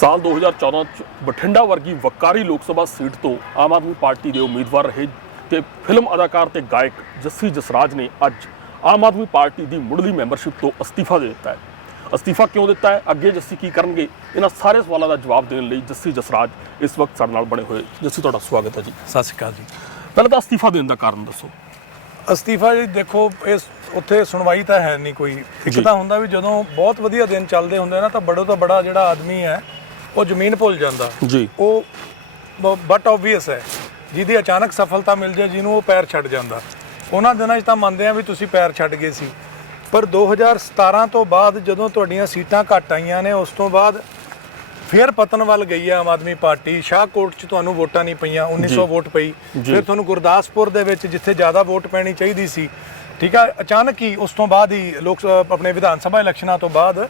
ਸਾਲ 2014 ਚ ਬਠਿੰਡਾ ਵਰਗੀ ਵਕਾਰੀ ਲੋਕ ਸਭਾ ਸੀਟ ਤੋਂ ਆਮ ਆਦਮੀ ਪਾਰਟੀ ਦੇ ਉਮੀਦਵਾਰ ਰਹੇ ਤੇ ਫਿਲਮ ਅਦਾਕਾਰ ਤੇ ਗਾਇਕ ਜੱਸੀ ਜਸਰਾਜ ਨੇ ਅੱਜ ਆਮ ਆਦਮੀ ਪਾਰਟੀ ਦੀ ਮੁੱਢਲੀ ਮੈਂਬਰਸ਼ਿਪ ਤੋਂ ਅਸਤੀਫਾ ਦੇ ਦਿੱਤਾ ਹੈ। ਅਸਤੀਫਾ ਕਿਉਂ ਦਿੱਤਾ ਹੈ? ਅੱਗੇ ਜੱਸੀ ਕੀ ਕਰਨਗੇ? ਇਹਨਾਂ ਸਾਰੇ ਸਵਾਲਾਂ ਦਾ ਜਵਾਬ ਦੇਣ ਲਈ ਜੱਸੀ ਜਸਰਾਜ ਇਸ ਵਕਤ ਸਾਡੇ ਨਾਲ ਬਣੇ ਹੋਏ। ਜੱਸੀ ਤੁਹਾਡਾ ਸਵਾਗਤ ਹੈ ਜੀ। ਸਤਿ ਸ਼੍ਰੀ ਅਕਾਲ ਜੀ। ਪਹਿਲਾਂ ਤਾਂ ਅਸਤੀਫਾ ਦੇਣ ਦਾ ਕਾਰਨ ਦੱਸੋ। ਅਸਤੀਫਾ ਜੀ ਦੇਖੋ ਇਸ ਉੱਥੇ ਸੁਣਵਾਈ ਤਾਂ ਹੈ ਨਹੀਂ ਕੋਈ। ਇੱਕ। ਤਾਂ ਹੁੰਦਾ ਵੀ ਜਦੋਂ ਬਹੁਤ ਵਧੀਆ ਦਿਨ ਚੱਲਦੇ ਹੁੰਦੇ ਨਾ ਤਾਂ ਬੜੋ ਤੋਂ ਬੜਾ ਜਿਹੜਾ ਆਦਮੀ ਹੈ ਉਹ ਜ਼ਮੀਨ ਭੁੱਲ ਜਾਂਦਾ। ਜੀ। ਉਹ ਬਟ ਆਬਵੀਅਸ ਹੈ। ਜਿਹਦੀ ਅਚਾਨਕ ਸਫਲਤਾ ਮਿਲ ਜਾਏ ਜਿਹਨੂੰ ਉਹ ਪੈਰ ਛੱਡ ਜਾਂਦਾ। ਉਹਨਾਂ ਦਿਨਾਂ 'ਚ ਤਾਂ ਮੰਨਦੇ ਆ ਵੀ ਤੁਸੀਂ ਪੈਰ ਛੱਡ ਗਏ ਸੀ। ਪਰ 2017 ਤੋਂ ਬਾਅਦ ਜਦੋਂ ਤੁਹਾਡੀਆਂ ਸੀਟਾਂ ਘਟ ਆਈਆਂ ਨੇ ਉਸ ਤੋਂ ਬਾਅਦ ਫਿਰ ਪਤਨ ਵੱਲ ਗਈ ਹੈ ਆਮ ਆਦਮੀ ਪਾਰਟੀ। ਸ਼ਾਹਕੋਟ 'ਚ ਤੁਹਾਨੂੰ ਵੋਟਾਂ ਨਹੀਂ ਪਈਆਂ 1900 ਵੋਟ ਪਈ। ਫਿਰ ਤੁਹਾਨੂੰ ਗੁਰਦਾਸਪੁਰ ਦੇ ਵਿੱਚ ਜਿੱਥੇ ਜ਼ਿਆਦਾ ਵੋਟ ਪੈਣੀ ਚਾਹੀਦੀ ਸੀ ਠੀਕ ਹੈ ਅਚਾਨਕ ਹੀ ਉਸ ਤੋਂ ਬਾਅਦ ਹੀ ਲੋਕ ਆਪਣੇ ਵਿਧਾਨ ਸਭਾ ਇਲੈਕਸ਼ਨਾਂ ਤੋਂ ਬਾਅਦ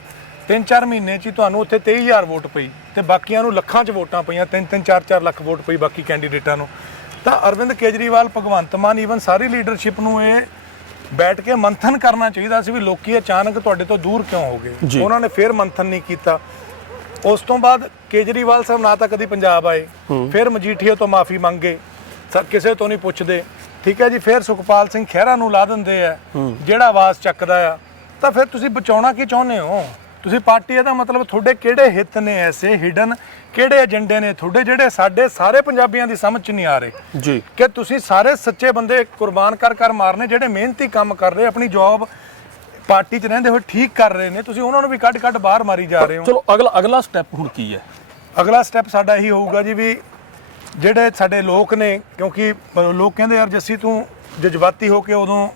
3-4 ਮਹੀਨੇ 'ਚ ਹੀ ਤੁਹਾਨੂੰ ਉੱਥੇ 23000 ਵੋਟ ਪਈ ਤੇ ਬਾਕੀਆਂ ਨੂੰ ਲੱਖਾਂ 'ਚ ਵੋਟਾਂ ਪਈਆਂ 3-3 4-4 ਲੱਖ ਵੋਟ ਪਈ ਬਾਕੀ ਕੈਂਡੀਡੇਟਾਂ ਨੂੰ। ਤਾਂ ਅਰਵਿੰਦ ਕੇਜਰੀਵਾਲ ਭਗਵੰਤ ਮਾਨ ਈਵਨ ਸਾਰੀ ਲੀਡਰਸ਼ਿਪ ਨੂੰ ਇਹ ਬੈਠ ਕੇ ਮੰਥਨ ਕਰਨਾ ਚਾਹੀਦਾ ਸੀ ਵੀ ਲੋਕੀ ਅਚਾਨਕ ਤੁਹਾਡੇ ਤੋਂ ਦੂਰ ਕਿਉਂ ਹੋ। ਗਏ? ਉਹਨਾਂ ਨੇ ਫਿਰ ਮੰਥਨ ਨਹੀਂ ਕੀਤਾ। ਉਸ ਤੋਂ ਬਾਅਦ ਕੇਜਰੀਵਾਲ ਸਾਹਿਬ ਨਾ ਤਾਂ ਕਦੀ ਪੰਜਾਬ ਆਏ ਫਿਰ ਮਜੀਠੀਆ ਤੋਂ ਮਾਫੀ ਮੰਗੇ ਸਰ ਕਿਸੇ ਤੋਂ ਨਹੀਂ ਪੁੱਛਦੇ। ਠੀਕ ਹੈ ਜੀ ਫਿਰ ਸੁਖਪਾਲ ਸਿੰਘ ਖਹਿਰਾ ਨੂੰ ਲਾ ਦਿੰਦੇ ਆ ਜਿਹੜਾ ਆਵਾਜ਼ ਚੱਕਦਾ ਆ। ਤਾਂ ਫਿਰ ਤੁਸੀਂ ਬਚਾਉਣਾ ਕੀ ਚਾਹੁੰਦੇ ਹੋ? ਤੁਸੀਂ ਪਾਰਟੀ ਇਹਦਾ ਮਤਲਬ ਤੁਹਾਡੇ ਕਿਹੜੇ ਹਿੱਤ ਨੇ ਐਸੇ ਹਿਡਨ ਕਿਹੜੇ ਏਜੰਡੇ ਨੇ ਤੁਹਾਡੇ ਜਿਹੜੇ ਸਾਡੇ ਸਾਰੇ ਪੰਜਾਬੀਆਂ ਦੀ ਸਮਝ ਚ ਨਹੀਂ ਆ ਰਹੇ? ਜੀ। ਕਿ ਤੁਸੀਂ ਸਾਰੇ ਸੱਚੇ ਬੰਦੇ ਕੁਰਬਾਨ ਕਰ ਕਰ ਮਾਰਨੇ ਜਿਹੜੇ ਮਿਹਨਤੀ ਕੰਮ ਕਰ ਰਹੇ ਆਪਣੀ ਜੌਬ ਪਾਰਟੀ 'ਚ ਰਹਿੰਦੇ ਹੋਏ ਠੀਕ ਕਰ ਰਹੇ ਨੇ ਤੁਸੀਂ ਉਹਨਾਂ ਨੂੰ ਵੀ ਕੱਢ ਕੱਢ ਬਾਹਰ ਮਾਰੀ ਜਾ ਰਹੇ ਹੋ। ਚਲੋ ਅਗਲਾ ਅਗਲਾ ਸਟੈਪ ਹੁਣ ਕੀ ਹੈ? ਅਗਲਾ ਸਟੈਪ ਸਾਡਾ ਇਹੀ ਹੋਊਗਾ ਜੀ ਵੀ ਜਿਹੜੇ ਸਾਡੇ ਲੋਕ ਨੇ ਕਿਉਂਕਿ ਲੋਕ ਕਹਿੰਦੇ ਯਾਰ ਜੱਸੀ ਤੂੰ ਜਜ਼ਬਾਤੀ ਹੋ ਕੇ ਉਦੋਂ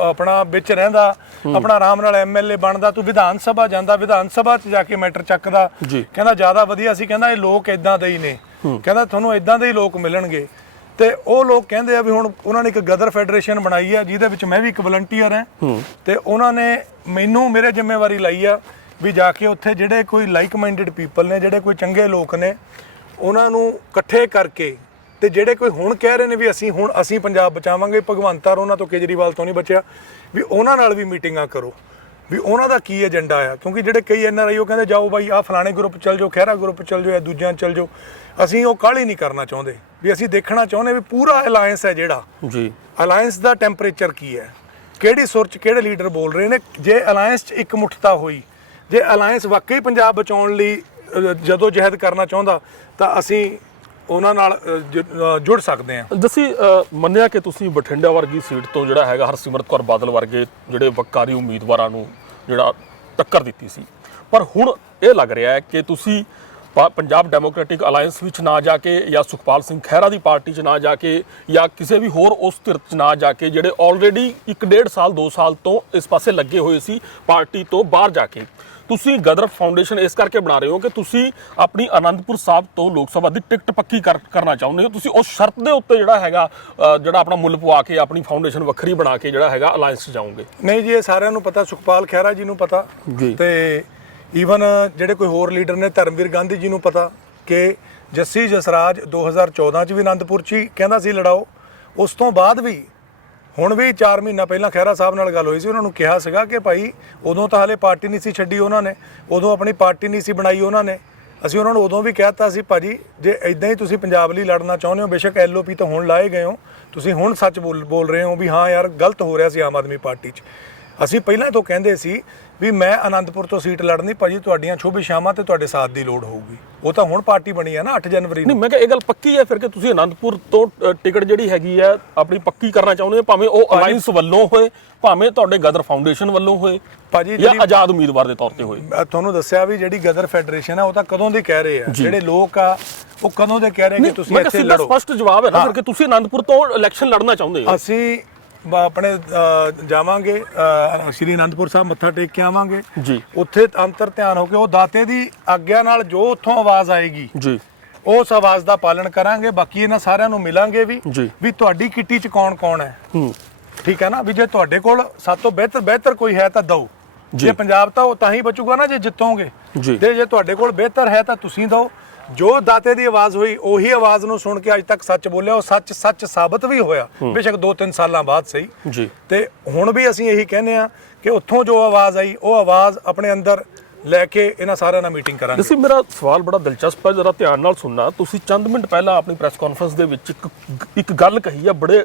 ਆਪਣਾ ਵਿੱਚ ਰਹਿੰਦਾ ਆਪਣਾ ਆਰਾਮ ਨਾਲ ਐਮਐਲਏ ਬਣਦਾ ਤੂੰ ਵਿਧਾਨ ਸਭਾ ਜਾਂਦਾ ਵਿਧਾਨ ਸਭਾ 'ਚ ਜਾ ਕੇ ਮੈਟਰ ਚੱਕਦਾ। ਜੀ। ਕਹਿੰਦਾ ਜ਼ਿਆਦਾ ਵਧੀਆ ਸੀ ਕਹਿੰਦਾ ਇਹ ਲੋਕ ਇਦਾਂ ਦੇ ਹੀ ਨੇ। ਕਹਿੰਦਾ ਤੁਹਾਨੂੰ ਇਦਾਂ ਦੇ ਹੀ ਲੋਕ ਮਿਲਣਗੇ। ਤੇ ਉਹ ਲੋਕ ਕਹਿੰਦੇ ਆ ਵੀ ਹੁਣ ਉਹਨਾਂ ਨੇ ਇੱਕ ਗਦਰ ਫੈਡਰੇਸ਼ਨ ਬਣਾਈ ਆ ਜਿਹਦੇ ਵਿੱਚ ਮੈਂ ਵੀ ਇੱਕ ਵਲੰਟੀਅਰ ਹਾਂ। ਤੇ ਉਹਨਾਂ ਨੇ ਮੈਨੂੰ ਮੇਰੇ ਜ਼ਿੰਮੇਵਾਰੀ ਲਈ ਆ ਵੀ ਜਾ ਕੇ ਉੱਥੇ ਜਿਹੜੇ ਕੋਈ ਲਾਈਕ ਮਾਈਂਡਡ ਪੀਪਲ ਨੇ ਜਿਹੜੇ ਕੋਈ ਚੰਗੇ ਲੋਕ ਨੇ ਉਹਨਾਂ ਨੂੰ ਇਕੱਠੇ ਕਰਕੇ ਤੇ ਜਿਹੜੇ ਕੋਈ ਹੁਣ ਕਹਿ ਰਹੇ ਨੇ ਵੀ ਅਸੀਂ ਹੁਣ ਅਸੀਂ ਪੰਜਾਬ ਬਚਾਵਾਂਗੇ ਭਗਵੰਤ ਮਾਨ ਉਹਨਾਂ ਤੋਂ ਕੇਜਰੀਵਾਲ ਤੋਂ ਨਹੀਂ ਬਚਿਆ ਵੀ ਉਹਨਾਂ ਨਾਲ ਵੀ ਮੀਟਿੰਗਾਂ ਕਰੋ ਵੀ ਉਹਨਾਂ ਦਾ ਕੀ ਏਜੰਡਾ ਆ? ਕਿਉਂਕਿ ਜਿਹੜੇ ਕਈ ਐਨਆਰਆਈ ਉਹ ਕਹਿੰਦੇ ਜਾਓ ਬਾਈ ਆਹ ਫਲਾਣੇ ਗਰੁੱਪ ਚੱਲ ਜਾਓ ਖਹਿਰਾ ਗਰੁੱਪ ਚੱਲ ਜਾਓ ਜਾਂ ਦੂਜਿਆਂ ਚੱਲ ਜਾਓ ਅਸੀਂ ਉਹ ਕਾਹਲੀ ਨਹੀਂ ਕਰਨਾ ਚਾਹੁੰਦੇ ਵੀ ਅਸੀਂ ਦੇਖਣਾ ਚਾਹੁੰਦੇ ਵੀ ਪੂਰਾ ਅਲਾਈਅੰਸ ਹੈ ਜਿਹੜਾ। ਜੀ। ਅਲਾਈਅੰਸ ਦਾ ਟੈਂਪਰੇਚਰ ਕੀ ਹੈ? ਕਿਹੜੀ ਸੁਰ 'ਚ ਕਿਹੜੇ ਲੀਡਰ ਬੋਲ ਰਹੇ ਨੇ? ਜੇ ਅਲਾਈਅੰਸ 'ਚ ਇੱਕ ਮੁੱਠਤਾ ਹੋਈ ਜੇ ਅਲਾਈਅੰਸ ਵਾਕਈ ਪੰਜਾਬ ਬਚਾਉਣ ਲਈ ਜਦੋਂ ਜਹਿਦ ਕਰਨਾ ਚਾਹੁੰਦਾ ਤਾਂ ਅਸੀਂ ਉਹਨਾਂ ਨਾਲ ਅ, ਜੁੜ ਸਕਦੇ ਹਾਂ। ਦੱਸੀ ਮੰਨਿਆ ਕਿ ਤੁਸੀਂ ਬਠਿੰਡਾ ਵਰਗੀ ਸੀਟ ਤੋਂ ਜਿਹੜਾ ਹੈਗਾ ਹਰਸਿਮਰਤ ਕੌਰ ਬਾਦਲ ਵਰਗੇ ਜਿਹੜੇ ਵਕਾਰੀ ਉਮੀਦਵਾਰਾਂ ਨੂੰ ਜਿਹੜਾ ਟੱਕਰ ਦਿੱਤੀ ਸੀ। ਪਰ ਹੁਣ ਇਹ ਲੱਗ ਰਿਹਾ ਹੈ ਕਿ ਤੁਸੀਂ ਪਾ- ਪੰਜਾਬ ਡੈਮੋਕ੍ਰੈਟਿਕ ਅਲਾਈਅੰਸ ਵਿੱਚ ਨਾ ਜਾ ਕੇ ਜਾਂ ਸੁਖਪਾਲ ਸਿੰਘ ਖਹਿਰਾ ਦੀ ਪਾਰਟੀ 'ਚ ਨਾ ਜਾ ਕੇ ਜਾਂ ਕਿਸੇ ਵੀ ਹੋਰ ਉਸ ਧਿਰ 'ਚ ਨਾ ਜਾ ਕੇ ਜਿਹੜੇ ਆਲਰੇਡੀ 1.5 ਸਾਲ 2 ਸਾਲ ਤੋਂ ਇਸ ਪਾਸੇ ਲੱਗੇ ਹੋਏ ਸੀ ਪਾਰਟੀ ਤੋਂ ਬਾਹਰ ਜਾ ਕੇ। ਤੁਸੀਂ ਗਦਰ ਫਾਊਂਡੇਸ਼ਨ ਇਸ ਕਰਕੇ ਬਣਾ ਰਹੇ ਹੋ ਕਿ ਤੁਸੀਂ ਆਪਣੀ ਆਨੰਦਪੁਰ ਸਾਹਿਬ ਤੋਂ ਲੋਕ ਸਭਾ ਦੀ ਟਿਕਟ ਪੱਕੀ ਕਰ- ਕਰਨਾ ਚਾਹੁੰਦੇ ਹੋ। ਤੁਸੀਂ ਉਸ ਸ਼ਰਤ ਦੇ ਉੱਤੇ ਜਿਹੜਾ ਹੈਗਾ ਜਿਹੜਾ ਆਪਣਾ ਮੁੱਲ ਪਵਾ ਕੇ ਆਪਣੀ ਫਾਊਂਡੇਸ਼ਨ ਵੱਖਰੀ ਬਣਾ ਕੇ ਜਿਹੜਾ ਹੈਗਾ ਅਲਾਈਅੰਸ 'ਚ ਜਾਓਗੇ। ਨਹੀਂ ਜੀ ਇਹ ਸਾਰਿਆਂ ਨੂੰ ਪਤਾ ਸੁਖਪਾਲ ਖਹਿਰਾ ਜੀ ਨੂੰ ਪਤਾ। ਤੇ ਈਵਨ ਜਿਹੜੇ ਕੋਈ ਹੋਰ ਲੀਡਰ ਨੇ ਧਰਮਵੀਰ ਗਾਂਧੀ ਜੀ ਨੂੰ ਪਤਾ ਕਿ ਜੱਸੀ ਜਸਰਾਜ 2014 ਚ ਵੀ ਆਨੰਦਪੁਰ ਚ ਹੀ ਕਹਿੰਦਾ ਸੀ ਲੜਾਓ। ਉਸ ਤੋਂ ਬਾਅਦ ਵੀ ਹੁਣ ਵੀ 4 ਮਹੀਨਾ ਪਹਿਲਾਂ ਖਹਿਰਾ ਸਾਹਿਬ ਨਾਲ ਗੱਲ ਹੋਈ ਸੀ, ਉਹਨਾਂ ਨੂੰ ਕਿਹਾ ਸੀਗਾ ਕਿ ਭਾਈ ਉਦੋਂ ਤਾਂ ਹਲੇ ਪਾਰਟੀ ਨਹੀਂ ਸੀ ਛੱਡੀ ਉਹਨਾਂ ਨੇ, ਉਦੋਂ ਆਪਣੀ ਪਾਰਟੀ ਨਹੀਂ ਸੀ ਬਣਾਈ ਉਹਨਾਂ ਨੇ। ਅਸੀਂ ਉਹਨਾਂ ਨੂੰ ਉਦੋਂ ਵੀ ਕਹਿਤਾ ਸੀ, ਭਾਜੀ, ਜੇ ਇਦਾਂ ਹੀ ਤੁਸੀਂ ਪੰਜਾਬ ਲਈ ਲੜਨਾ ਚਾਹੁੰਦੇ ਹੋ, ਬੇਸ਼ੱਕ ਐਲਓਪੀ ਤਾਂ ਹੁਣ ਲਾਏ ਗਏ ਹੋ। ਤੁਸੀਂ ਹੁਣ ਸੱਚ ਬੋਲ ਬੋਲ ਰਹੇ ਹੋ ਵੀ ਹਾਂ ਯਾਰ, ਗਲਤ ਹੋ ਰਿਹਾ ਸੀ ਆਮ ਆਦਮੀ ਪਾਰਟੀ 'ਚ। ਅਸੀਂ ਪਹਿਲਾਂ ਤੋਂ ਕਹਿੰਦੇ ਸੀ ਵੀ ਮੈਂ ਆਨੰਦਪੁਰ ਤੋਂ ਸੀਟ ਲੜਨੀ ਭਾਜੀ ਤੁਹਾਡੀਆਂ ਸ਼ੁਭ ਇਸ਼ਾਵਾਂ ਤੇ ਤੁਹਾਡੇ ਸਾਥ ਦੀ ਲੋੜ ਹੋਊਗੀ। ਉਹ ਤਾਂ ਹੁਣ ਪਾਰਟੀ ਬਣੀ ਹੈ ਨਾ 8 ਜਨਵਰੀ ਨੂੰ। ਨਹੀਂ ਮੈਂ ਕਿਹਾ ਇਹ ਗੱਲ ਪੱਕੀ ਹੈ ਫਿਰ ਕਿ ਤੁਸੀਂ ਆਨੰਦਪੁਰ ਤੋਂ ਟਿਕਟ ਜਿਹੜੀ ਹੈਗੀ ਹੈ ਆਪਣੀ ਪੱਕੀ ਕਰਨਾ ਚਾਹੁੰਦੇ ਹੋ ਭਾਵੇਂ ਉਹ ਅਲਾਈਅੰਸ ਵੱਲੋਂ ਹੋਏ ਭਾਵੇਂ ਤੁਹਾਡੇ ਗਦਰ ਫਾਊਂਡੇਸ਼ਨ ਵੱਲੋਂ ਹੋਏ ਭਾਜੀ ਜਿਹੜੀ ਆਜ਼ਾਦ ਉਮੀਦਵਾਰ ਦੇ ਤੌਰ ਤੇ ਹੋਏ। ਮੈਂ ਤੁਹਾਨੂੰ ਦੱਸਿਆ ਵੀ ਜਿਹੜੀ ਗਦਰ ਫੈਡਰੇਸ਼ਨ ਹੈ ਉਹ ਤਾਂ ਕਦੋਂ ਦੀ ਕਹਿ ਰਹੇ ਆ? ਜਿਹੜੇ ਲੋਕ ਆ ਉਹ ਕਦੋਂ ਦੇ ਕਹਿ ਰਹੇ ਕਿ ਤੁਸੀਂ ਮੈਂ ਕਿਹਾ ਇੱਥੇ ਲੜੋ? ਸਪਸ਼ਟ ਜਵਾਬ ਹੈ ਨਾ ਫਿਰ ਕਿ ਤੁਸੀਂ ਆਨੰਦਪੁਰ ਤੋਂ ਇਲੈਕਸ਼ਨ ਲੜਨਾ ਚਾਹੁੰਦੇ ਹੋ। ਅਸੀਂ ਬ- ਆਪਣੇ ਅ, ਜਾਵਾਂਗੇ ਅ, ਸ਼੍ਰੀ ਅਨੰਦਪੁਰ ਸਾਹਿਬ ਮੱਥਾ ਟੇਕ ਕੇ ਆਵਾਂਗੇ। ਜੀ। ਉੱਥੇ ਅੰਤਰ ਧਿਆਨ ਹੋ ਕੇ ਉਹ ਦਾਤੇ ਦੀ ਆਗਿਆ ਨਾਲ ਜੋ ਉੱਥੋਂ ਆਵਾਜ਼ ਆਏਗੀ ਜੀ। ਉਸ ਆਵਾਜ਼ ਦਾ ਪਾਲਣ ਕਰਾਂਗੇ ਬਾਕੀ ਇਹਨਾਂ ਸਾਰਿਆਂ ਨੂੰ ਮਿਲਾਂਗੇ ਵੀ ਜੀ। ਵੀ ਤੁਹਾਡੀ ਕਿੱਟੀ 'ਚ ਕੌਣ ਕੌਣ ਹੈ। ਹੂੰ। ਠੀਕ ਹੈ ਨਾ? ਵੀ ਜੇ ਤੁਹਾਡੇ ਕੋਲ ਸਭ ਤੋਂ ਬਿਹਤਰ ਬਿਹਤਰ ਕੋਈ ਹੈ ਤਾਂ ਦਿਓ। ਜੀ। ਜੇ। ਪੰਜਾਬ ਤਾਂ ਉਹ ਤਾਂ ਹੀ ਬਚੂਗਾ ਨਾ ਜੇ ਜਿੱਤੋਗੇ। ਜੀ। ਤੇ ਜੇ ਤੁਹਾਡੇ ਕੋਲ ਬਿਹਤਰ ਹੈ ਤਾਂ ਤੁਸੀਂ ਦਿਓ। ਜੋ ਦਾਤੇ ਦੀ ਆਵਾਜ਼ ਹੋਈ ਉਹੀ ਆਵਾਜ਼ ਨੂੰ ਸੁਣ ਕੇ ਅੱਜ ਤੱਕ ਸੱਚ ਬੋਲਿਆ ਉਹ ਸੱਚ ਸੱਚ ਸਾਬਤ ਵੀ ਹੋਇਆ। ਬੇਸ਼ੱਕ 2-3 ਸਾਲਾਂ ਬਾਅਦ ਸਹੀ। ਜੀ। ਤੇ ਹੁਣ ਵੀ ਅਸੀਂ ਇਹੀ ਕਹਿੰਦੇ ਆ ਕਿ ਉੱਥੋਂ ਜੋ ਆਵਾਜ਼ ਆਈ ਉਹ ਆਵਾਜ਼ ਆਪਣੇ ਅੰਦਰ ਲੈ ਕੇ ਇਹਨਾਂ ਸਾਰਿਆਂ ਨਾਲ ਮੀਟਿੰਗ ਕਰਾਂਗੇ। ਤੁਸੀਂ ਮੇਰਾ ਸਵਾਲ ਬੜਾ ਦਿਲਚਸਪ ਹੈ ਜਰਾ ਧਿਆਨ ਨਾਲ ਸੁਣਨਾ। ਤੁਸੀਂ ਚੰਦ ਮਿੰਟ ਪਹਿਲਾਂ ਆਪਣੀ ਪ੍ਰੈਸ ਕਾਨਫਰੰਸ ਦੇ ਵਿੱਚ ਇੱਕ ਇੱਕ ਗੱਲ ਕਹੀ ਹੈ ਬੜੇ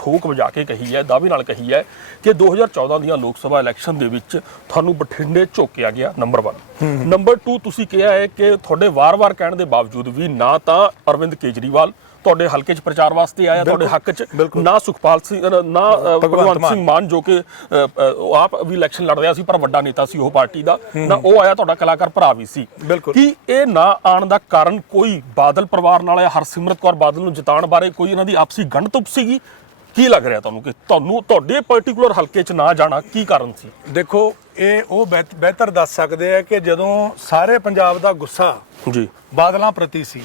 ਠੋਕ ਵਜਾ ਕੇ ਕਹੀ ਹੈ ਦਾਅਵੇ ਨਾਲ ਕਹੀ ਹੈ ਕਿ 2014 ਦੀਆਂ ਲੋਕ ਸਭਾ ਇਲੈਕਸ਼ਨ ਦੇ ਵਿੱਚ ਤੁਹਾਨੂੰ ਬਠਿੰਡੇ ਝੋਕਿਆ ਗਿਆ ਨੰਬਰ 1 ਨੰਬਰ 2 ਤੁਸੀਂ ਕਿਹਾ ਹੈ ਕਿ ਤੁਹਾਡੇ ਵਾਰ-ਵਾਰ ਕਹਿਣ ਦੇ ਬਾਵਜੂਦ ਵੀ ਨਾ ਤਾਂ ਅਰਵਿੰਦ ਕੇਜਰੀਵਾਲ ਤੁਹਾਡੇ ਹਲਕੇ 'ਚ ਪ੍ਰਚਾਰ ਵਾਸਤੇ ਆਇਆ ਤੁਹਾਡੇ ਹੱਕ 'ਚ। ਨਾ ਸੁਖਪਾਲ ਸਿੰਘ ਨਾ ਭਗਵੰਤ। ਸਿੰਘ ਮਾਨ ਜੋ ਕਿ ਆਪ ਵੀ ਇਲੈਕਸ਼ਨ ਲੜ ਰਿਹਾ ਸੀ ਪਰ ਵੱਡਾ ਨੇਤਾ ਸੀ ਉਹ ਪਾਰਟੀ ਦਾ ਨਾ ਉਹ ਆਇਆ ਤੁਹਾਡਾ ਕਲਾਕਾਰ ਭਰਾ ਵੀ ਸੀ। ਕੀ ਇਹ ਨਾ ਆਉਣ ਦਾ ਕਾਰਨ ਕੋਈ ਬਾਦਲ ਪਰਿਵਾਰ ਨਾਲ ਜਾਂ ਹਰਸਿਮਰਤ ਕੌਰ ਬਾਦਲ ਨੂੰ ਜਿਤਾਉਣ ਬਾਰੇ ਕੋਈ ਇਹਨਾਂ ਦੀ ਆਪਸੀ ਗੰਢ ਸੀਗੀ ਕੀ ਲੱਗ ਰਿਹਾ ਤੁਹਾਨੂੰ ਕਿ ਤੁਹਾਨੂੰ ਤੁਹਾਡੇ ਪਾਰਟਿਕੂਲਰ ਹਲਕੇ 'ਚ ਨਾ ਜਾਣਾ ਕੀ ਕਾਰਨ ਸੀ? ਦੇਖੋ ਇਹ ਉਹ ਬਿਹਤ- ਬਿਹਤਰ ਦੱਸ ਸਕਦੇ ਆ ਕਿ ਜਦੋਂ ਸਾਰੇ ਪੰਜਾਬ ਦਾ ਗੁੱਸਾ ਜੀ। ਬਾਦਲਾਂ ਪ੍ਰਤੀ ਸੀ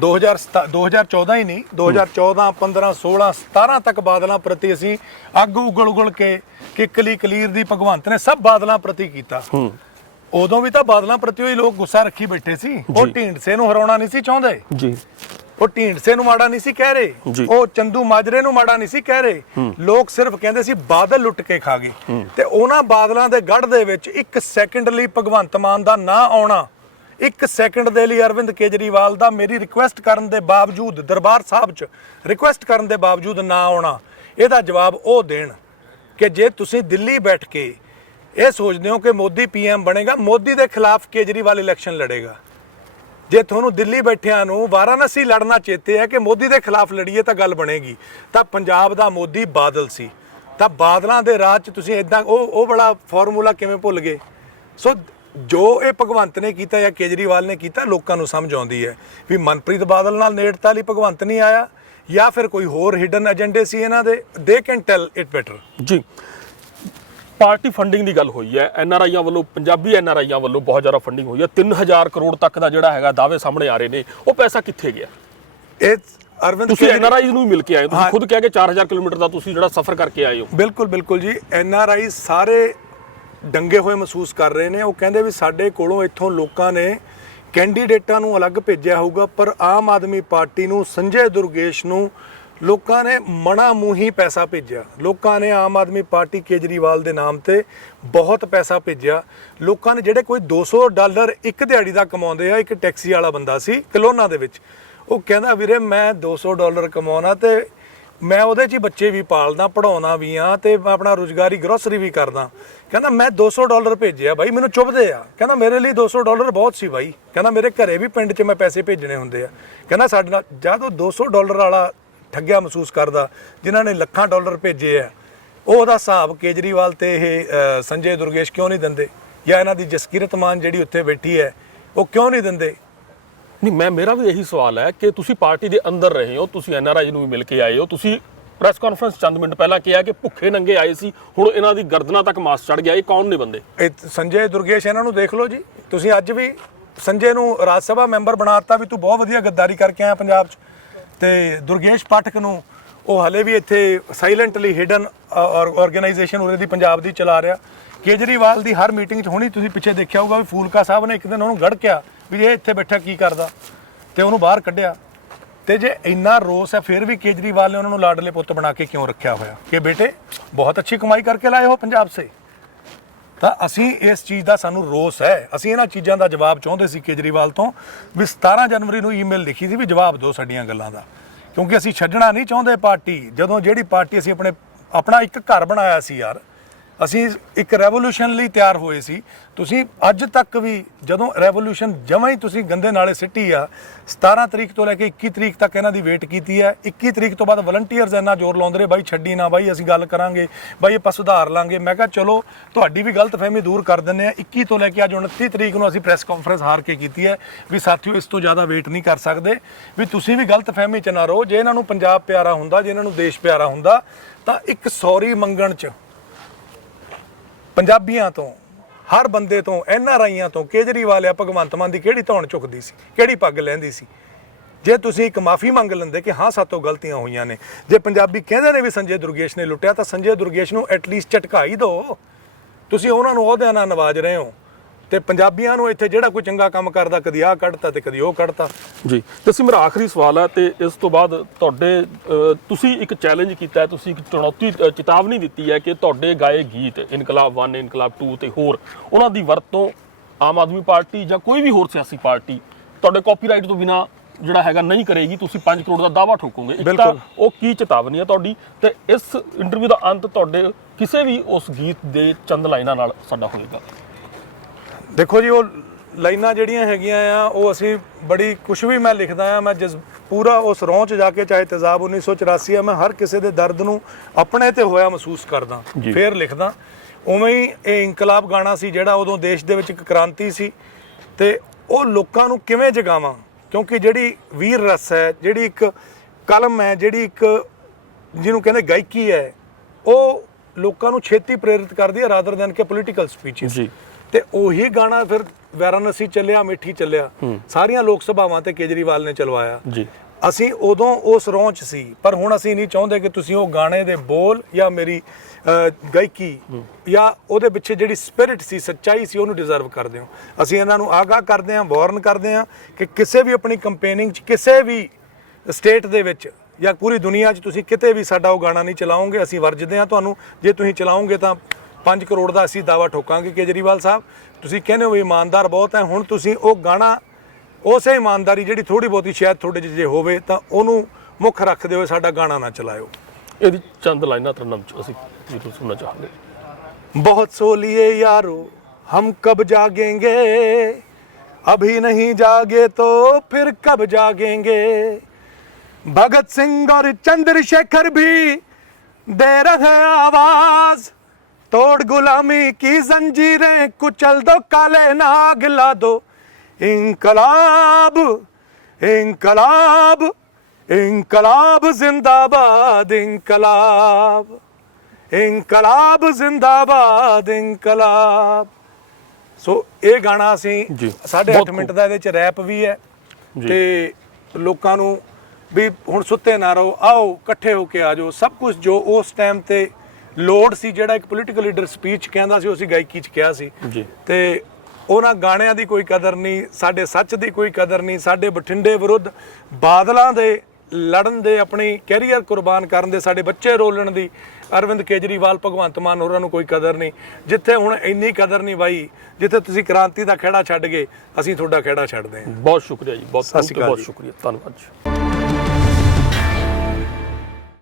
2017 2014 ਹੀ ਨਹੀਂ 2014 15 16 17 ਤੱਕ ਬਾਦਲਾਂ ਪ੍ਰਤੀ ਅਸੀਂ ਅੱਗ ਉਗਲ ਉਗਲ ਕੇ ਕਿੱਕਲੀ ਕਲੀਰ ਦੀ ਭਗਵੰਤ ਨੇ ਸਭ ਬਾਦਲਾਂ ਪ੍ਰਤੀ ਕੀਤਾ। ਹੂੰ। ਉਦੋਂ ਵੀ ਤਾਂ ਬਾਦਲਾਂ ਪ੍ਰਤੀ ਹੀ ਲੋਕ ਗੁੱਸਾ ਰੱਖੀ ਬੈਠੇ ਸੀ। ਉਹ ਜੀ। ਢੀਂਡਸੇ ਨੂੰ ਹਰਾਉਣਾ ਨਹੀਂ ਸੀ ਚਾਹੁੰਦੇ। ਜੀ। ਉਹ ਢੀਂਡਸੇ ਨੂੰ ਮਾੜਾ ਨਹੀਂ ਸੀ ਕਹਿ। ਰਹੇ। ਉਹ ਚੰਦੂ ਮਾਜਰੇ ਨੂੰ ਮਾੜਾ ਨਹੀਂ ਸੀ ਕਹਿ ਰਹੇ। ਲੋਕ ਸਿਰਫ ਕਹਿੰਦੇ ਸੀ ਬਾਦਲ ਲੁੱਟ ਕੇ ਖਾ ਗਏ। ਤੇ ਉਹਨਾਂ ਬਾਦਲਾਂ ਦੇ ਗੜ ਦੇ ਵਿੱਚ ਇੱਕ ਸੈਕਿੰਡ ਲਈ ਭਗਵੰਤ ਮਾਨ ਦਾ ਨਾਂ ਆਉਣਾ ਇੱਕ ਸੈਕਿੰਡ ਦੇ ਲਈ ਅਰਵਿੰਦ ਕੇਜਰੀਵਾਲ ਦਾ ਮੇਰੀ ਰਿਕੁਐਸਟ ਕਰਨ ਦੇ ਬਾਵਜੂਦ ਦਰਬਾਰ ਸਾਹਿਬ 'ਚ ਰਿਕੁਐਸਟ ਕਰਨ ਦੇ ਬਾਵਜੂਦ ਨਾ ਆਉਣਾ ਇਹਦਾ ਜਵਾਬ ਉਹ ਦੇਣ ਕਿ ਜੇ ਤੁਸੀਂ ਦਿੱਲੀ ਬੈਠ ਕੇ ਇਹ ਸੋਚਦੇ ਹੋ ਕਿ ਮੋਦੀ ਪੀਐਮ ਬਣੇਗਾ ਮੋਦੀ ਦੇ ਖਿਲਾਫ ਕੇਜਰੀਵਾਲ ਇਲੈਕਸ਼ਨ ਲੜੇਗਾ। ਜੇ ਤੁਹਾਨੂੰ ਦਿੱਲੀ ਬੈਠਿਆਂ ਨੂੰ ਵਾਰਾਣਸੀ ਲੜਨਾ ਚੇਤੇ ਹੈ ਕਿ ਮੋਦੀ ਦੇ ਖਿਲਾਫ ਲੜੀਏ ਤਾਂ ਗੱਲ ਬਣੇਗੀ, ਤਾਂ ਪੰਜਾਬ ਦਾ ਮੋਦੀ ਬਾਦਲ ਸੀ। ਤਾਂ ਬਾਦਲਾਂ ਦੇ ਰਾਜ 'ਚ ਤੁਸੀਂ ਇਦਾਂ ਉਹ ਉਹ ਬੜਾ ਫਾਰਮੂਲਾ ਕਿਵੇਂ ਭੁੱਲ ਗਏ? ਸੋ ਜੋ ਇਹ ਭਗਵੰਤ ਨੇ ਕੀਤਾ ਜਾਂ ਕੇਜਰੀਵਾਲ ਨੇ ਕੀਤਾ ਲੋਕਾਂ ਨੂੰ ਸਮਝ ਆਉਂਦੀ ਹੈ ਵੀ ਮਨਪ੍ਰੀਤ ਬਾਦਲ ਨਾਲ ਨੇੜਤਾ ਲਈ ਭਗਵੰਤ ਨਹੀਂ ਆਇਆ ਜਾਂ ਫਿਰ ਕੋਈ ਹੋਰ ਹਿਡਨ ਏਜੰਡੇ ਸੀ ਇਹਨਾਂ ਦੇ। They can tell it better ਜੀ ਪਾਰਟੀ ਫੰਡਿੰਗ ਦੀ ਗੱਲ ਹੋਈ ਹੈ। ਐਨਆਰਆਈਆਂ ਵੱਲੋਂ ਪੰਜਾਬੀ ਐਨਆਰਆਈਆਂ ਵੱਲੋਂ ਬਹੁਤ ਜ਼ਿਆਦਾ ਫੰਡਿੰਗ ਹੋਈ ਹੈ। 3000 ਕਰੋੜ ਤੱਕ ਦਾ ਜਿਹੜਾ ਹੈਗਾ ਦਾਅਵੇ ਸਾਹਮਣੇ ਆ ਰਹੇ ਨੇ। ਉਹ ਪੈਸਾ ਕਿੱਥੇ ਗਿਆ? ਇਹ ਅਰਵਿੰਦ ਤੁਸੀਂ ਕੇਜਰੀ- ਐਨਆਰਆਈਜ਼ ਨੂੰ ਵੀ ਮਿਲ ਕੇ ਆਏ। ਤੁਸੀਂ। ਖੁਦ ਕਹਿ ਕੇ 4000 ਕਿਲੋਮੀਟਰ ਦਾ ਤੁਸੀਂ ਜਿਹੜਾ ਸਫ਼ਰ ਕਰਕੇ ਆਏ ਹੋ। ਬਿਲਕੁਲ ਬਿਲਕੁਲ ਜੀ। ਐਨ ਆਰ ਆਈ ਸਾਰੇ ਡੰਗੇ ਹੋਏ ਮਹਿਸੂਸ ਕਰ ਰਹੇ ਨੇ। ਉਹ ਕਹਿੰਦੇ ਵੀ ਸਾਡੇ ਕੋਲੋਂ ਇੱਥੋਂ ਲੋਕਾਂ ਨੇ ਕੈਂਡੀਡੇਟਾਂ ਨੂੰ ਅਲੱਗ ਭੇਜਿਆ ਹੋਊਗਾ ਪਰ ਆਮ ਆਦਮੀ ਪਾਰਟੀ ਨੂੰ ਸੰਜੇ ਦੁਰਗੇਸ਼ ਨੂੰ ਲੋਕਾਂ ਨੇ ਮਣਾ ਮੂੰਹੀ ਪੈਸਾ ਭੇਜਿਆ। ਲੋਕਾਂ ਨੇ ਆਮ ਆਦਮੀ ਪਾਰਟੀ ਕੇਜਰੀਵਾਲ ਦੇ ਨਾਮ ਤੇ ਬਹੁਤ ਪੈਸਾ ਭੇਜਿਆ। ਲੋਕਾਂ ਨੇ ਜਿਹੜੇ ਕੋਈ 200 ਡਾਲਰ ਇੱਕ ਦਿਹਾੜੀ ਦਾ ਕਮਾਉਂਦੇ ਆ, ਇੱਕ ਟੈਕਸੀ ਵਾਲਾ ਬੰਦਾ ਸੀ, ਕਲੋਨਾ ਦੇ ਵਿੱਚ। ਉਹ ਕਹਿੰਦਾ, ਵੀਰੇ, ਮੈਂ 200 ਡਾਲਰ ਕਮਾਉਣਾ ਤੇ ਮੈਂ ਉਹਦੇ 'ਚ ਹੀ ਬੱਚੇ ਵੀ ਪਾਲਦਾ ਪੜਾਉਣਾ ਵੀ ਆ ਤੇ ਮੈਂ ਆਪਣਾ ਰੋਜ਼ਗਾਰੀ ਗਰੋਸਰੀ ਵੀ ਕਰਦਾ। ਕਹਿੰਦਾ, ਮੈਂ 200 ਡਾਲਰ ਭੇਜਿਆ ਬਾਈ, ਮੈਨੂੰ ਚੁੱਭਦੇ ਆ। ਕਹਿੰਦਾ, ਮੇਰੇ ਲਈ 200 ਡਾਲਰ ਬਹੁਤ ਸੀ ਬਾਈ। ਕਹਿੰਦਾ, ਮੇਰੇ ਘਰੇ ਵੀ ਪਿੰਡ 'ਚ ਮੈਂ ਪੈਸੇ ਭੇਜਣੇ ਹੁੰਦੇ ਆ। ਕਹਿੰਦਾ, ਸਾਡੇ ਨਾਲ ਜਦ ਉਹ 200 ਡਾਲਰ ਵਾਲਾ ਠੱਗਿਆ ਮਹਿਸੂਸ ਕਰਦਾ ਜਿਨ੍ਹਾਂ ਨੇ ਲੱਖਾਂ ਡਾਲਰ ਭੇਜੇ ਆ ਉਹ ਉਹਦਾ ਹਿਸਾਬ ਕੇਜਰੀਵਾਲ ਤੇ ਇਹ ਸੰਜੇ ਦੁਰਗੇਸ਼ ਕਿਉਂ ਨਹੀਂ ਦਿੰਦੇ? ਜਾਂ ਇਹਨਾਂ ਦੀ ਜਸਕੀਰਤ ਮਾਨ ਜਿਹੜੀ ਉੱਥੇ ਬੈਠੀ ਹੈ ਉਹ ਕਿਉਂ ਨਹੀਂ ਦਿੰਦੇ? ਨਹੀਂ ਮੈਂ ਮੇਰਾ ਵੀ ਇਹੀ ਸਵਾਲ ਹੈ ਕਿ ਤੁਸੀਂ ਪਾਰਟੀ ਦੇ ਅੰਦਰ ਰਹੇ ਹੋ ਤੁਸੀਂ ਐਨਆਰਆਈ ਨੂੰ ਵੀ ਮਿਲ ਕੇ ਆਏ ਹੋ ਤੁਸੀਂ ਪ੍ਰੈਸ ਕਾਨਫਰੰਸ ਚੰਦ ਮਿੰਟ ਪਹਿਲਾਂ ਕਿਹਾ ਕਿ ਭੁੱਖੇ ਨੰਗੇ ਆਏ ਸੀ ਹੁਣ ਇਹਨਾਂ ਦੀ ਗਰਦਨਾਂ ਤੱਕ ਮਾਸ ਚੜ ਗਿਆ ਇਹ ਕੌਣ ਨੇ ਬੰਦੇ? ਇਹ ਸੰਜੇ ਦੁਰਗੇਸ਼ ਇਹਨਾਂ ਨੂੰ ਦੇਖ ਲਓ ਜੀ ਤੁਸੀਂ ਅੱਜ ਵੀ ਸੰਜੇ ਨੂੰ ਰਾਜ ਸਭਾ ਮੈਂਬਰ ਬਣਾਤਾ ਵੀ ਤੂੰ ਬਹੁਤ ਵਧੀਆ ਗੱਦਾਰੀ ਕਰਕੇ ਆਇਆ ਪੰਜਾਬ 'ਚ। ਤੇ ਦੁਰਗੇਸ਼ ਪਾਠਕ ਨੂੰ ਉਹ ਹਲੇ ਵੀ ਇੱਥੇ ਸਾਇਲੈਂਟਲੀ ਹਿਡਨ ਆਰਗੇਨਾਈਜੇਸ਼ਨ ਉਹਦੇ ਦੀ ਪੰਜਾਬ ਦੀ ਚਲਾ ਰਿਹਾ। ਕੇਜਰੀਵਾਲ ਦੀ ਹਰ ਮੀਟਿੰਗ 'ਚ ਹੁਣੀ ਤੁਸੀਂ ਪਿੱਛੇ ਦੇਖਿਆ ਹੋਊਗਾ ਵੀ ਫੂਲਕਾ ਸਾਹਿਬ ਨੇ ਇੱਕ ਦਿਨ ਉਹਨੂੰ ਗੜਕਿਆ ਵੀ ਇਹ ਇੱਥੇ ਬੈਠਾ ਕੀ ਕਰਦਾ ਤੇ ਉਹਨੂੰ ਬਾਹਰ ਕੱਢਿਆ। ਤੇ ਜੇ ਇੰਨਾ ਰੋਸ ਹੈ, ਫਿਰ ਵੀ ਕੇਜਰੀਵਾਲ ਨੇ ਉਹਨਾਂ ਨੂੰ ਲਾਡਲੇ ਪੁੱਤ ਬਣਾ ਕੇ ਕਿਉਂ ਰੱਖਿਆ ਹੋਇਆ? ਕਿ ਬੇਟੇ, ਬਹੁਤ ਅੱਛੀ ਕਮਾਈ ਕਰਕੇ ਲਾਏ ਹੋ ਪੰਜਾਬ ਸੇ। ਤਾਂ ਅਸੀਂ ਇਸ ਚੀਜ਼ ਦਾ ਸਾਨੂੰ ਰੋਸ ਹੈ। ਅਸੀਂ ਇਹਨਾਂ ਚੀਜ਼ਾਂ ਦਾ ਜਵਾਬ ਚਾਹੁੰਦੇ ਸੀ ਕੇਜਰੀਵਾਲ ਤੋਂ ਵੀ 17 ਜਨਵਰੀ ਨੂੰ ਈਮੇਲ ਲਿਖੀ ਸੀ ਵੀ ਜਵਾਬ ਦਿਓ ਸਾਡੀਆਂ ਗੱਲਾਂ ਦਾ। ਕਿਉਂਕਿ ਅਸੀਂ ਛੱਡਣਾ ਨਹੀਂ ਚਾਹੁੰਦੇ ਪਾਰਟੀ। ਜਦੋਂ ਜਿਹੜੀ ਪਾਰਟੀ ਅਸੀਂ ਆਪਣੇ ਆਪਣਾ ਇੱਕ ਘਰ ਬਣਾਇਆ ਸੀ ਯਾਰ ਅਸੀਂ ਇੱਕ ਰੈਵੋਲੂਸ਼ਨ ਲਈ ਤਿਆਰ ਹੋਏ ਸੀ। ਤੁਸੀਂ ਅੱਜ ਤੱਕ ਵੀ ਜਦੋਂ ਰੈਵੋਲੂਸ਼ਨ ਜਮਾਂ ਹੀ ਤੁਸੀਂ ਗੰਦੇ ਨਾਲੇ ਸਿੱਟੀ ਆ 17 ਤਰੀਕ ਤੋਂ ਲੈ ਕੇ 21 ਤਰੀਕ ਤੱਕ ਇਹਨਾਂ ਦੀ ਵੇਟ ਕੀਤੀ ਹੈ। 21 ਤਰੀਕ ਤੋਂ ਬਾਅਦ ਵਲੰਟੀਅਰਸ ਇੰਨਾ ਜ਼ੋਰ ਲਾਉਂਦੇ ਰਹੇ, ਬਾਈ ਛੱਡੀ ਨਾ, ਬਾਈ ਅਸੀਂ ਗੱਲ ਕਰਾਂਗੇ, ਬਾਈ ਆਪਾਂ ਸੁਧਾਰ ਲਾਂਗੇ। ਮੈਂ ਕਿਹਾ, ਚਲੋ, ਤੁਹਾਡੀ ਵੀ ਗਲਤਫਹਿਮੀ ਦੂਰ ਕਰ ਦਿੰਨੇ ਆ 21 ਤੋਂ ਲੈ ਕੇ ਅੱਜ 29 ਤਰੀਕ ਨੂੰ ਅਸੀਂ ਪ੍ਰੈਸ ਕਾਨਫਰੰਸ ਹਾਰ ਕੇ ਕੀਤੀ ਹੈ ਵੀ ਸਾਥੀਓ ਇਸ ਤੋਂ ਜ਼ਿਆਦਾ ਵੇਟ ਨਹੀਂ ਕਰ ਸਕਦੇ। ਵੀ ਤੁਸੀਂ ਵੀ ਗਲਤਫਹਿਮੀ ਚ ਨਾ ਰਹੋ। ਜੇ ਇਹਨਾਂ ਨੂੰ ਪੰਜਾਬ ਪਿਆਰਾ ਹੁੰਦਾ, ਜੇ ਇਹਨਾਂ ਨੂੰ ਦੇਸ਼ ਪਿਆਰਾ ਹੁੰਦਾ, ਤਾਂ ਇੱਕ ਸੌਰੀ ਮੰਗਣ ਚ ਪੰਜਾਬੀਆਂ ਤੋਂ, ਹਰ ਬੰਦੇ ਤੋਂ, ਐਨ ਆਰ ਆਈਆਂ ਤੋਂ ਕੇਜਰੀਵਾਲ ਆ, ਭਗਵੰਤ ਮਾਨ ਦੀ ਕਿਹੜੀ ਧੌਣ ਚੁੱਕਦੀ ਸੀ, ਕਿਹੜੀ ਪੱਗ ਲੈਂਦੀ ਸੀ? ਜੇ ਤੁਸੀਂ ਇੱਕ ਮਾਫੀ ਮੰਗ ਲੈਂਦੇ ਕਿ ਹਾਂ, ਸਾਤੋਂ ਗਲਤੀਆਂ ਹੋਈਆਂ ਨੇ, ਜੇ ਪੰਜਾਬੀ ਕਹਿੰਦੇ ਨੇ ਵੀ ਸੰਜੇ ਦੁਰਗੇਸ਼ ਨੇ ਲੁੱਟਿਆ, ਤਾਂ ਸੰਜੇ ਦੁਰਗੇਸ਼ ਨੂੰ ਐਟਲੀਸਟ ਝਟਕਾਈ ਹੀ ਦਿਓ। ਤੁਸੀਂ ਉਹਨਾਂ ਨੂੰ ਅਹੁਦਿਆਂ ਨਾਲ ਨਵਾਜ ਰਹੇ ਹੋ। ਤੇ ਪੰਜਾਬੀਆਂ ਨੂੰ ਇੱਥੇ ਜਿਹੜਾ ਕੋਈ ਚੰਗਾ ਕੰਮ ਕਰਦਾ ਕਦੀ ਆਹ ਕੱਢਤਾ ਤੇ ਕਦੀ ਉਹ ਕੱਢਤਾ। ਜੀ ਤੇ ਅਸੀਂ ਮੇਰਾ ਆਖਰੀ ਸਵਾਲ ਹੈ ਤੇ ਇਸ ਤੋਂ ਬਾਅਦ ਤੁਹਾਡੇ ਤੁਸੀਂ ਇੱਕ ਚੈਲੰਜ ਕੀਤਾ ਹੈ ਤੁਸੀਂ ਇੱਕ ਚੁਣੌਤੀ ਚੇਤਾਵਨੀ ਦਿੱਤੀ ਹੈ ਕਿ ਤੁਹਾਡੇ ਗਾਏ ਗੀਤ ਇਨਕਲਾਬ 1 ਇਨਕਲਾਬ 2 ਤੇ ਹੋਰ ਉਹਨਾਂ ਦੀ ਵਰਤੋਂ ਆਮ ਆਦਮੀ ਪਾਰਟੀ ਜਾਂ ਕੋਈ ਵੀ ਹੋਰ ਸਿਆਸੀ ਪਾਰਟੀ ਤੁਹਾਡੇ ਕਾਪੀਰਾਈਟ ਤੋਂ ਬਿਨਾ ਜਿਹੜਾ ਹੈਗਾ ਨਹੀਂ ਕਰੇਗੀ ਤੁਸੀਂ 5 ਕਰੋੜ ਦਾ ਦਾਵਾ ਠੋਕੋਗੇ। ਇੱਕ ਤਾਂ। ਉਹ ਕੀ ਚੇਤਾਵਨੀ ਹੈ ਤੁਹਾਡੀ ਤੇ ਇਸ ਇੰਟਰਵਿਊ ਦਾ ਅੰਤ ਤੁਹਾਡੇ ਕਿਸੇ ਵੀ ਉਸ ਗੀਤ ਦੇ ਚੰਦ ਲਾਈਨਾਂ ਨਾਲ ਸਾਡਾ ਹੋਏਗਾ ਦੇਖੋ ਜੀ ਉਹ ਲਾਈਨਾਂ ਜਿਹੜੀਆਂ ਹੈਗੀਆਂ ਆ ਉਹ ਅਸੀਂ ਬੜੀ ਕੁਝ ਵੀ ਮੈਂ ਲਿਖਦਾ ਆ ਮੈਂ ਜਜ਼ ਪੂਰਾ ਉਸ ਰੌਂ ਚ ਜਾ ਕੇ ਚਾਹੇ ਤੇਜ਼ਾਬ 1984 ਆ ਮੈਂ ਹਰ ਕਿਸੇ ਦੇ ਦਰਦ ਨੂੰ ਆਪਣੇ ਤੇ ਹੋਇਆ ਮਹਿਸੂਸ ਕਰਦਾ। ਫੇਰ ਲਿਖਦਾ ਉਵੇਂ ਹੀ ਇਹ ਇਨਕਲਾਬ ਗਾਣਾ ਸੀ ਜਿਹੜਾ ਉਦੋਂ ਦੇਸ਼ ਦੇ ਵਿੱਚ ਇੱਕ ਕ੍ਰਾਂਤੀ ਸੀ ਤੇ ਉਹ ਲੋਕਾਂ ਨੂੰ ਕਿਵੇਂ ਜਗਾਵਾਂ ਕਿਉਂਕਿ ਜਿਹੜੀ ਵੀਰ ਰਸ ਹੈ ਜਿਹੜੀ ਇੱਕ ਕਲਮ ਹੈ ਜਿਹੜੀ ਇੱਕ ਜਿਹਨੂੰ ਕਹਿੰਦੇ ਗਾਇਕੀ ਹੈ ਉਹ ਲੋਕਾਂ ਨੂੰ ਛੇਤੀ ਪ੍ਰੇਰਿਤ ਕਰਦੀ ਹੈ ਰਾਦਰ ਦੈਨ ਕਿ ਪੋਲੀਟੀਕਲ ਸਪੀਚਸ ਜੀ। ਤੇ ਉਹੀ ਗਾਣਾ ਫਿਰ ਵਾਰਾਣਸੀ ਚੱਲਿਆ ਮਿੱਠੀ ਚੱਲਿਆ। ਸਾਰੀਆਂ ਲੋਕ ਸਭਾਵਾਂ ਤੇ ਕੇਜਰੀਵਾਲ ਨੇ ਚਲਵਾਇਆ। ਜੀ। ਅਸੀਂ ਉਦੋਂ ਉਸ ਰੌਂ ਚ ਸੀ ਪਰ ਹੁਣ ਅਸੀਂ ਨਹੀਂ ਚਾਹੁੰਦੇ ਕਿ ਤੁਸੀਂ ਉਹ ਗਾਣੇ ਦੇ ਬੋਲ ਜਾਂ ਮੇਰੀ ਗਾਇਕੀ ਜਾਂ ਉਹਦੇ ਪਿੱਛੇ ਜਿਹੜੀ ਸਪਿਰਿਟ ਸੀ ਸੱਚਾਈ ਸੀ ਉਹਨੂੰ ਡਿਜ਼ਰਵ ਕਰਦੇ ਹੋ। ਅਸੀਂ ਇਹਨਾਂ ਨੂੰ ਆਗਾਹ ਕਰਦੇ ਹਾਂ ਵਾਰਨ ਕਰਦੇ ਹਾਂ ਕਿ ਕਿਸੇ ਵੀ ਆਪਣੀ ਕੰਪੇਨਿੰਗ ਚ ਕਿਸੇ ਵੀ ਸਟੇਟ ਦੇ ਵਿੱਚ ਜਾਂ ਪੂਰੀ ਦੁਨੀਆ 'ਚ ਤੁਸੀਂ ਕਿਤੇ ਵੀ ਸਾਡਾ ਉਹ ਗਾਣਾ ਨਹੀਂ ਚਲਾਓਗੇ ਅਸੀਂ ਵਰਜਦੇ ਹਾਂ ਤੁਹਾਨੂੰ। ਜੇ ਤੁਸੀਂ ਚਲਾਓਗੇ ਤਾਂ 5 ਕਰੋੜ ਦਾ ਅਸੀਂ ਦਾਵਾ ਠੋਕਾਂਗੇ ਕੇਜਰੀਵਾਲ ਸਾਹਿਬ ਤੁਸੀਂ ਕਹਿੰਦੇ ਹੋ ਵੀ ਇਮਾਨਦਾਰ ਬਹੁਤ ਹੈ ਹੁਣ ਤੁਸੀਂ ਉਹ ਗਾਣਾ ਉਸੇ ਇਮਾਨਦਾਰੀ ਜਿਹੜੀ ਥੋੜੀ ਬਹੁਤੀ ਸ਼ਾਇਦ ਤੁਹਾਡੇ 'ਚ ਜੇ ਹੋਵੇ ਤਾਂ ਉਹਨੂੰ ਮੁੱਖ ਰੱਖਦੇ ਹੋਏ ਸਾਡਾ ਗਾਣਾ ਨਾ ਚਲਾਇਓ ਇਹਦੀ ਚੰਦ ਲਾਈਨਾਂ ਤਰਨਮ ਚ ਅਸੀਂ ਜ਼ਰੂਰ ਸੁਣਨਾ ਚਾਹਾਂਗੇ बहुत सो लिए यारो हम कब जागेंगे अभी नहीं जागे तो फिर कब जागेंगे भगत सिंह और चंद्रशेखर भी दे रहे आवाज तोड़ गुलामी की जंजीरें कुचल दो काले नाग ला दो इनकलाब इनकलाब इनकलाब जिंदाबाद इनकलाब ਇਨਕਲਾਬ ਜ਼ਿੰਦਾਬਾਦ ਇਨਕਲਾਬ ਸੋ ਇਹ ਗਾਣਾ ਅਸੀਂ ਜੀ, ਸਾਢੇ ਬਹੁਤ ਅੱਠ ਮਿੰਟ ਦਾ ਇਹਦੇ ਚ ਰੈਪ ਵੀ ਹੈ ਜੀ। ਤੇ ਲੋਕਾਂ ਨੂੰ ਵੀ ਹੁਣ ਸੁੱਤੇ ਨਾ ਰਹੋ ਆਓ ਇਕੱਠੇ ਹੋ ਕੇ ਆ ਜਾਓ ਸਭ ਕੁਝ ਜੋ ਉਸ ਟਾਈਮ ਤੇ ਲੋਡ ਸੀ ਜਿਹੜਾ ਇੱਕ ਪੋਲੀਟੀਕਲ ਲੀਡਰ ਸਪੀਚ ਕਹਿੰਦਾ ਸੀ ਉਹ ਅਸੀਂ ਗਾਇਕੀ ਚ ਕਿਹਾ ਸੀ। ਜੀ। ਤੇ ਉਹਨਾਂ ਗਾਣਿਆਂ ਦੀ ਕੋਈ ਕਦਰ ਨਹੀਂ ਸਾਡੇ ਸੱਚ ਦੀ ਕੋਈ ਕਦਰ ਨਹੀਂ ਸਾਡੇ ਬਠਿੰਡੇ ਵਿਰੁੱਧ ਬਾਦਲਾਂ ਦੇ ਲੜਨ ਦੇ ਆਪਣੀ ਕੈਰੀਅਰ ਕੁਰਬਾਨ ਕਰਨ ਦੇ ਸਾਡੇ ਬੱਚੇ ਰੋਲਣ ਦੀ ਅਰਵਿੰਦ ਕੇਜਰੀਵਾਲ ਭਗਵੰਤ ਮਾਨ ਹੋਰਾਂ ਨੂੰ ਕੋਈ ਕਦਰ ਨਹੀਂ। ਜਿੱਥੇ ਹੁਣ ਇੰਨੀ ਕਦਰ ਨਹੀਂ ਬਾਈ ਜਿੱਥੇ ਤੁਸੀਂ ਕ੍ਰਾਂਤੀ ਦਾ ਖੇੜਾ ਛੱਡ ਗਏ ਅਸੀਂ ਤੁਹਾਡਾ ਖੇੜਾ ਛੱਡਦੇ ਹਾਂ। ਬਹੁਤ ਸ਼ੁਕਰੀਆ ਜੀ ਬਹੁਤ ਬਹੁਤ। ਸ਼ੁਕਰੀਆ ਧੰਨਵਾਦ ਜੀ।